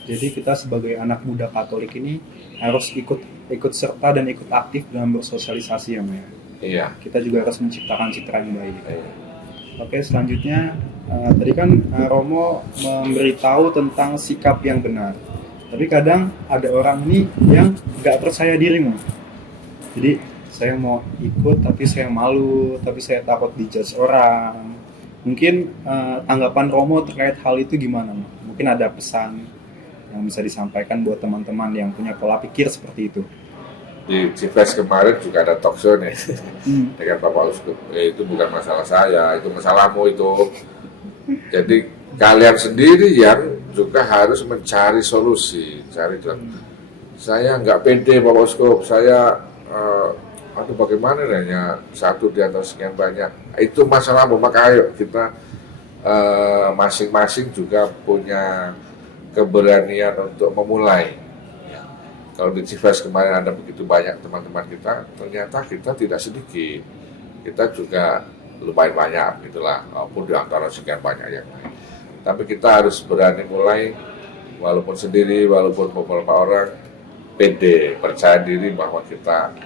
Jadi kita sebagai anak muda Katolik ini harus ikut serta dan ikut aktif dalam bersosialisasi ya, Maya. Iya. Kita juga harus menciptakan citra yang baik. Iya. Oke, selanjutnya tadi kan Romo memberitahu tentang sikap yang benar. Tapi kadang ada orang nih yang nggak percaya diri, Mas. Jadi saya mau ikut tapi saya malu, tapi saya takut dijudge orang. Mungkin tanggapan Romo terkait hal itu gimana, Mas? Mungkin ada pesan yang bisa disampaikan buat teman-teman yang punya pola pikir seperti itu. Di Cifres kemarin juga ada talk show nih dengan Bapak Uskup. Itu bukan masalah saya, itu masalahmu itu. Jadi kalian sendiri yang juga harus mencari solusi, cari jalan. Saya nggak pede Bapak Uskup, saya bagaimana ya satu di antara sekian banyak. Itu masalahmu, maka ayo kita masing-masing juga punya keberanian untuk memulai. Kalau di Cifres kemarin ada begitu banyak teman-teman kita, ternyata kita tidak sedikit. Kita juga lumayan banyak gitulah, walaupun di antara sekian banyak yang lain. Tapi kita harus berani mulai, walaupun sendiri, walaupun beberapa orang, pede, percaya diri bahwa kita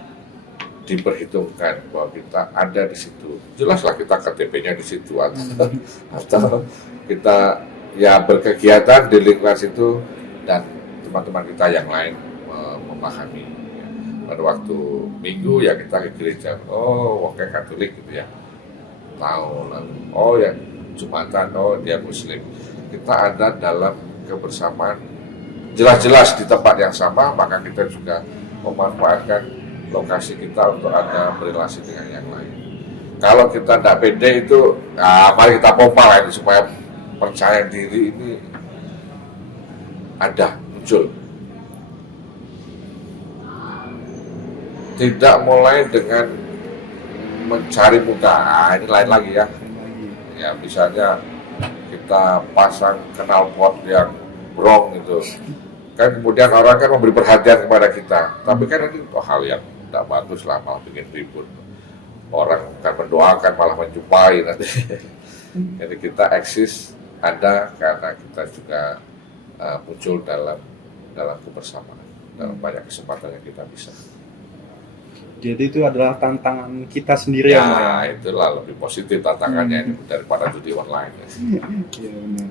diperhitungkan, bahwa kita ada di situ. Jelaslah kita KTP-nya di situ, atau kita ya berkegiatan di lingkungan situ, dan teman-teman kita yang lain memahami. Ya. Pada waktu Minggu ya kita ke gereja, oke Katolik gitu ya, tahu lalu, ya Jumatan, dia Muslim. Kita ada dalam kebersamaan, jelas-jelas di tempat yang sama, maka kita juga memanfaatkan lokasi kita untuk ada berrelasi dengan yang lain. Kalau kita tidak pede itu, mari kita pompa lah ini supaya percaya diri ini ada, muncul. Tidak mulai dengan mencari muka, ini lain lagi ya. Ya misalnya kita pasang knalpot yang brong itu, kan kemudian orang kan memberi perhatian kepada kita, tapi kan ini hal yang tidak bagus lah, malah bikin ribut. Orang kan mendoakan malah menjumpai nanti. Jadi kita eksis ada karena kita juga muncul dalam kebersamaan, dalam banyak kesempatan yang kita bisa. Jadi itu adalah tantangan kita sendiri ya, ya itulah lebih positif tantangannya daripada judi online. Iya benar.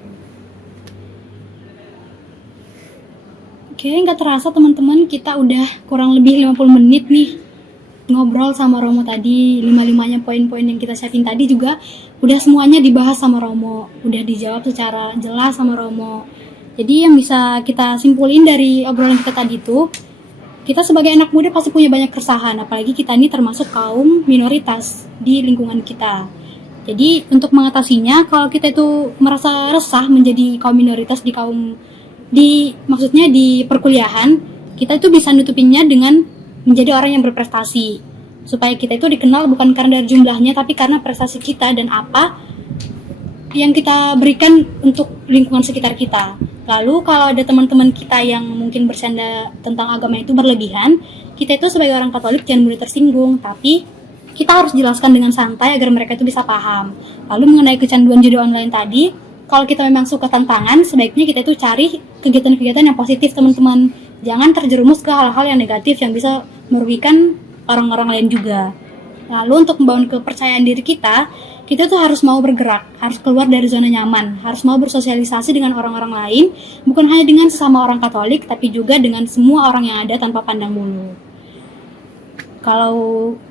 Oke, nggak terasa teman-teman, kita udah kurang lebih 50 menit nih ngobrol sama Romo tadi. 5-5nya poin-poin yang kita siapin tadi juga udah semuanya dibahas sama Romo, udah dijawab secara jelas sama Romo. Jadi yang bisa kita simpulin dari obrolan kita tadi itu, kita sebagai anak muda pasti punya banyak keresahan, apalagi kita ini termasuk kaum minoritas di lingkungan kita. Jadi untuk mengatasinya, kalau kita itu merasa resah menjadi kaum minoritas maksudnya di perkuliahan, kita itu bisa nutupinnya dengan menjadi orang yang berprestasi. Supaya kita itu dikenal bukan karena dari jumlahnya, tapi karena prestasi kita dan apa yang kita berikan untuk lingkungan sekitar kita. Lalu kalau ada teman-teman kita yang mungkin bercanda tentang agama itu berlebihan, kita itu sebagai orang Katolik jangan mudah tersinggung, tapi kita harus jelaskan dengan santai agar mereka itu bisa paham. Lalu mengenai kecanduan judi online tadi, kalau kita memang suka tantangan, sebaiknya kita itu cari kegiatan-kegiatan yang positif, teman-teman. Jangan terjerumus ke hal-hal yang negatif yang bisa merugikan orang-orang lain juga. Lalu untuk membangun kepercayaan diri kita tuh harus mau bergerak, harus keluar dari zona nyaman, harus mau bersosialisasi dengan orang-orang lain, bukan hanya dengan sesama orang Katolik, tapi juga dengan semua orang yang ada tanpa pandang bulu. Kalau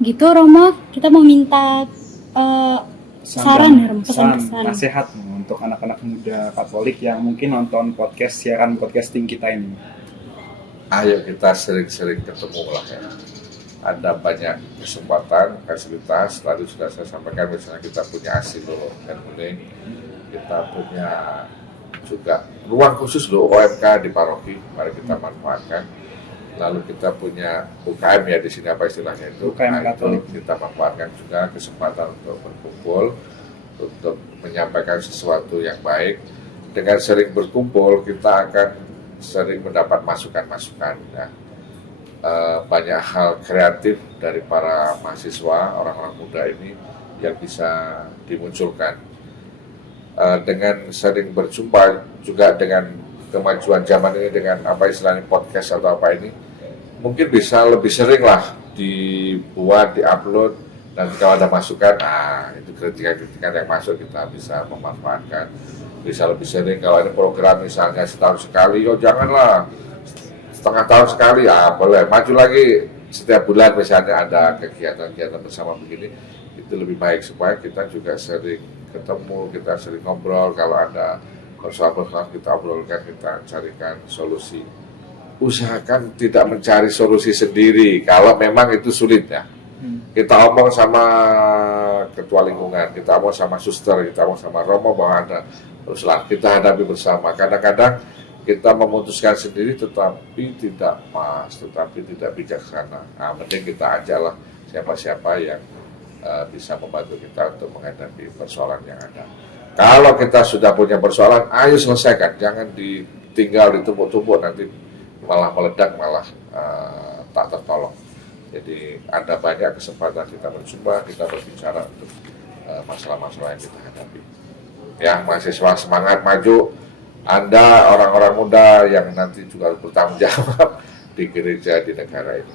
gitu Romo, kita mau minta saran ya, Romo, pesan-pesan. Nasihat untuk anak-anak muda Katolik yang mungkin nonton siaran podcasting kita ini. Ayo kita sering-sering ketemu lah ya. Ada banyak kesempatan, fasilitas. Tadi sudah saya sampaikan, misalnya kita punya asilo dan kuning, kita punya juga ruang khusus loh OMK di paroki, mari kita manfaatkan. Lalu kita punya UKM ya di sini, apa istilahnya itu? UKM Katolik. Kita manfaatkan juga kesempatan untuk berkumpul, untuk menyampaikan sesuatu yang baik. Dengan sering berkumpul, kita akan sering mendapat masukan-masukan. Ya. Banyak hal kreatif dari para mahasiswa, orang-orang muda ini yang bisa dimunculkan. Dengan sering berjumpa juga dengan kemajuan zaman ini, dengan apa istilahnya podcast atau apa ini, mungkin bisa lebih sering lah dibuat, diupload, dan kalau ada masukan, itu kritikan-kritikan yang masuk kita bisa memanfaatkan. Bisa lebih sering, kalau ada program misalnya setahun sekali, janganlah setengah tahun sekali, boleh maju lagi setiap bulan misalnya ada kegiatan-kegiatan bersama begini, itu lebih baik supaya kita juga sering ketemu, kita sering ngobrol, kalau ada persoalan-persoalan kita obrolkan, kita carikan solusi. Usahakan tidak mencari solusi sendiri kalau memang itu sulit ya. Kita omong sama ketua lingkungan, kita omong sama suster, kita omong sama Romo bahwa ada persoalan, kita hadapi bersama. Kadang-kadang kita memutuskan sendiri tetapi tidak pas, tetapi tidak bijaksana. Mending kita ajaklah siapa-siapa yang bisa membantu kita untuk menghadapi persoalan yang ada. Kalau kita sudah punya persoalan, ayo selesaikan, jangan ditinggal, ditumpuk-tumpuk, nanti malah meledak, malah tak tertolong. Jadi ada banyak kesempatan kita berjumpa, kita berbicara untuk masalah-masalah yang kita hadapi. Ya, mahasiswa semangat maju. Anda orang-orang muda yang nanti juga harus bertanggung jawab di gereja, di negara ini.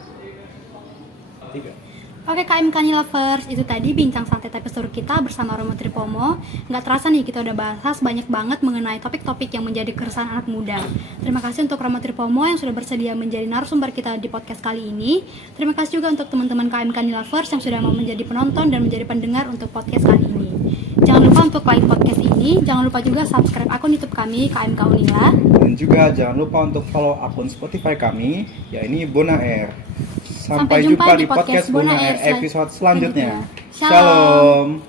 Oke KMK Lovers, itu tadi bincang santai episode kita bersama Romo Tripomo. Nggak terasa nih kita udah bahas banyak banget mengenai topik-topik yang menjadi keresahan anak muda. Terima kasih untuk Romo Tripomo yang sudah bersedia menjadi narasumber kita di podcast kali ini. Terima kasih juga untuk teman-teman KMK Lovers yang sudah mau menjadi penonton dan menjadi pendengar untuk podcast kali ini. Jangan lupa untuk like podcast ini, jangan lupa juga subscribe akun YouTube kami KMK Unila. Dan juga jangan lupa untuk follow akun Spotify kami, yakni Bona Air. Sampai jumpa di podcast Bona Air episode selanjutnya. Shalom.